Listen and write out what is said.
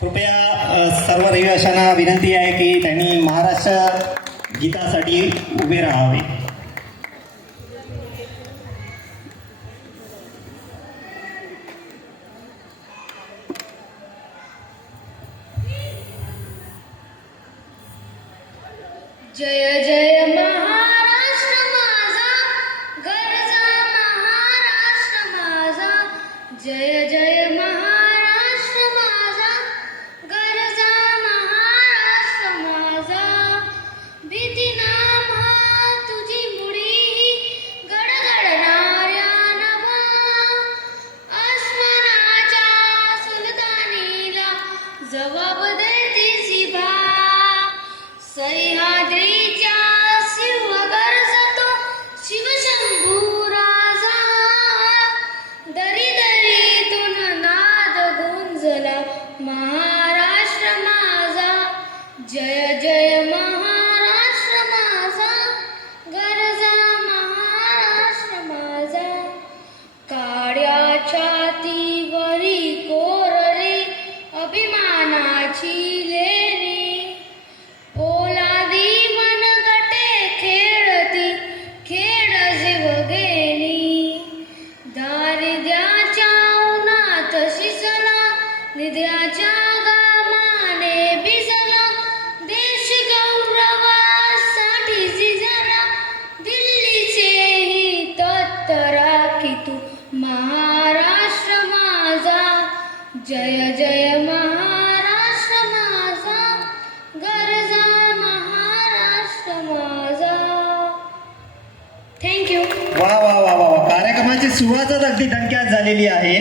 कृपया सर्व रहिवाशांना विनंती आहे की त्यांनी महाराष्ट्र गीतासाठी उभे राहावे. जय जय महाराष्ट्र माझा, गरजा महाराष्ट्र माझा. जय जय महाराष्ट्र माझा, गरजा महाराष्ट्र माझा. भीती नामा तुझी मुडी गडगडणाऱ्या नभा, आसमानाच्या सुलतानीला जबाब देती जिभा. सह्याद्रीच्या शिव गरजतो शिवशंभू राजा, दरी दरीतून नाद गुंजला महाराष्ट्र माझा. जय जय महाराष्ट्र माझा, गरजा महाराष्ट्र माझा. काड्याच्या तीवरी कोरली अभिमानाची लेणी, पोलादी मनगटे खेळती खेळ जीवघेणी. दारिद्र्याच्या उन्हात शिजला, निद्राच्या घामाने भिजला, देश गौरवासाठी झिजला. दिल्लीचेही तत्तराखी तू महाराष्ट्र माझा. जय जय महाराष्ट्र माझा, गरजा महाराष्ट्र माझा. थँक्यू. वा वा वा वा, कार्यक्रमाची सुरुवातच अगदी दणक्यात झालेली आहे.